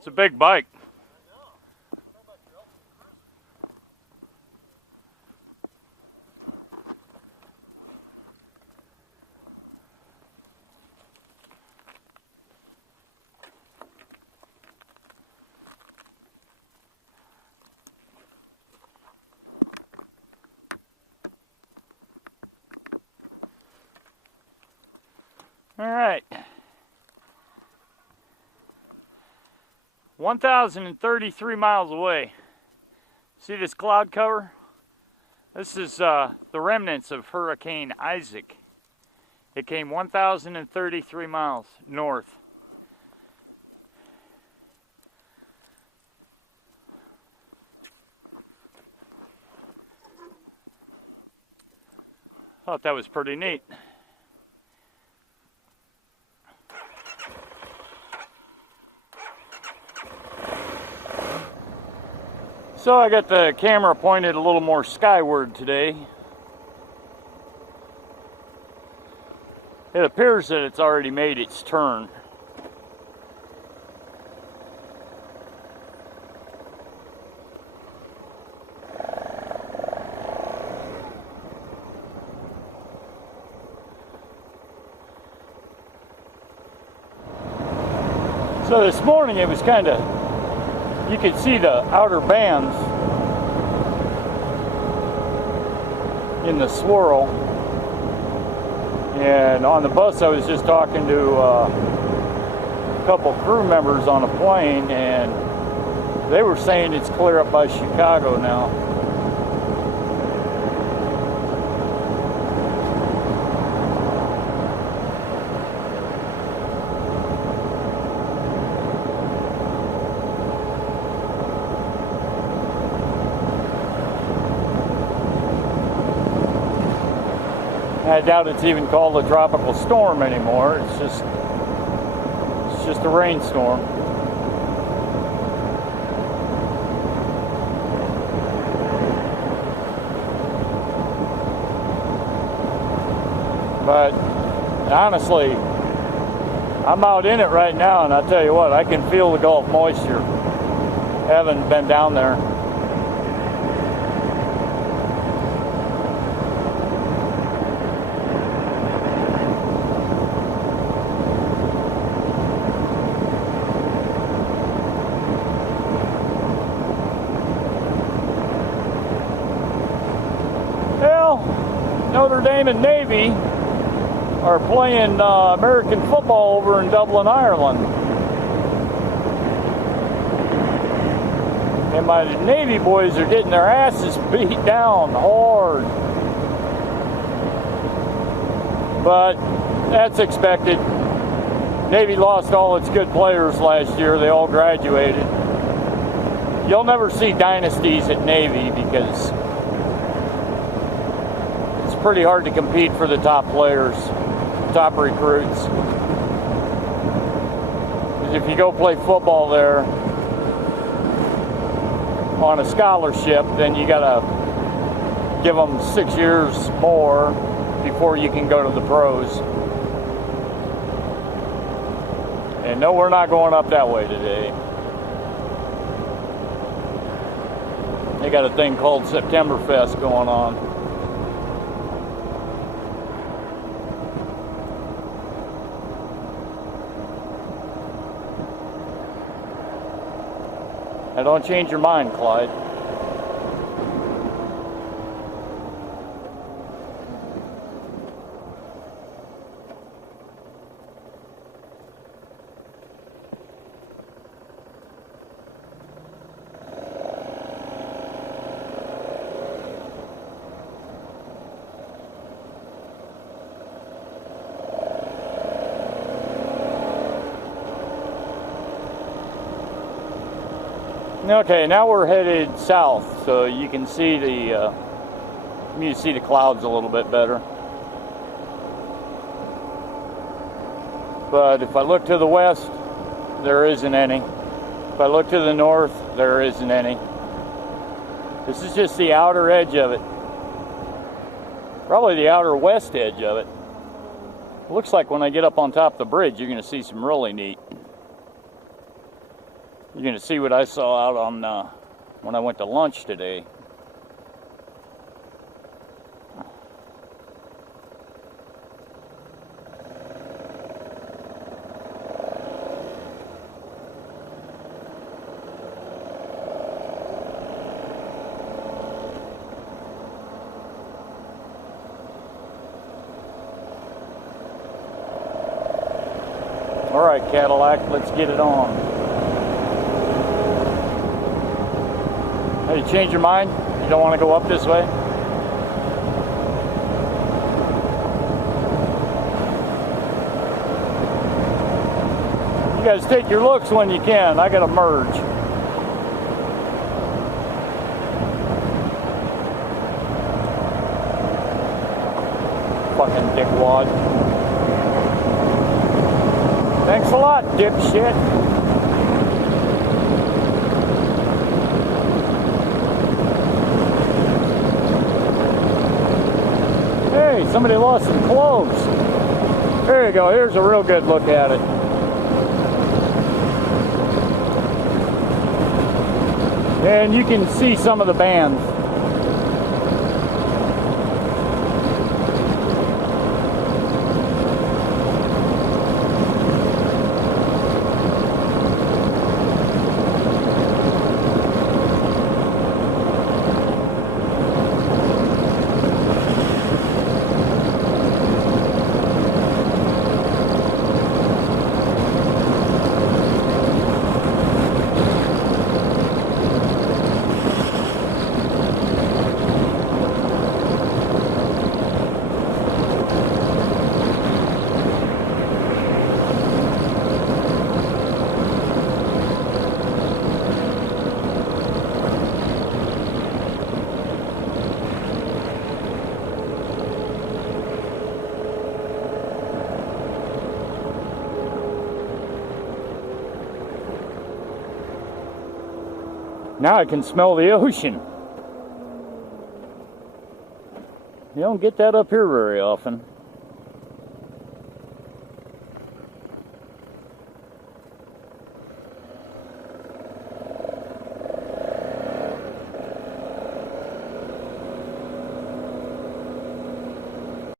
It's a big bike. All right. 1,033 miles away. See this cloud cover? This is the remnants of Hurricane Isaac. It came 1,033 miles north. Thought that was pretty neat. So I got the camera pointed a little more skyward today. It appears that it's already made its turn. So this morning it was kind of, you could see the outer bands in the swirl. And on the bus I was just talking to a couple crew members on a plane, and they were saying it's clear up by Chicago now. I doubt it's even called a tropical storm anymore. It's just a rainstorm. But honestly, I'm out in it right now, and I tell you what, I can feel the Gulf moisture. Haven't been down there. Notre Dame and Navy are playing American football over in Dublin, Ireland. And my Navy boys are getting their asses beat down hard. But that's expected. Navy lost all its good players last year. They all graduated. You'll never see dynasties at Navy because pretty hard to compete for the top players, top recruits. If you go play football there on a scholarship, then you gotta give them 6 years more before you can go to the pros. And no, we're not going up that way today. They got a thing called Septemberfest going on. Now don't change your mind, Clyde. Okay, now we're headed south, so you can see the clouds a little bit better. But if I look to the west, there isn't any. If I look to the north, there isn't any. This is just the outer edge of it. Probably the outer west edge of it. It looks like when I get up on top of the bridge, you're going to see some really neat. You're going to see what I saw out on when I went to lunch today. All right, Cadillac, let's get it on. Hey, you change your mind? You don't want to go up this way? You guys take your looks when you can. I gotta merge. Fucking dickwad. Thanks a lot, dipshit. Hey, somebody lost some clothes. There you go. Here's a real good look at it. And you can see some of the bands. Now I can smell the ocean. You don't get that up here very often.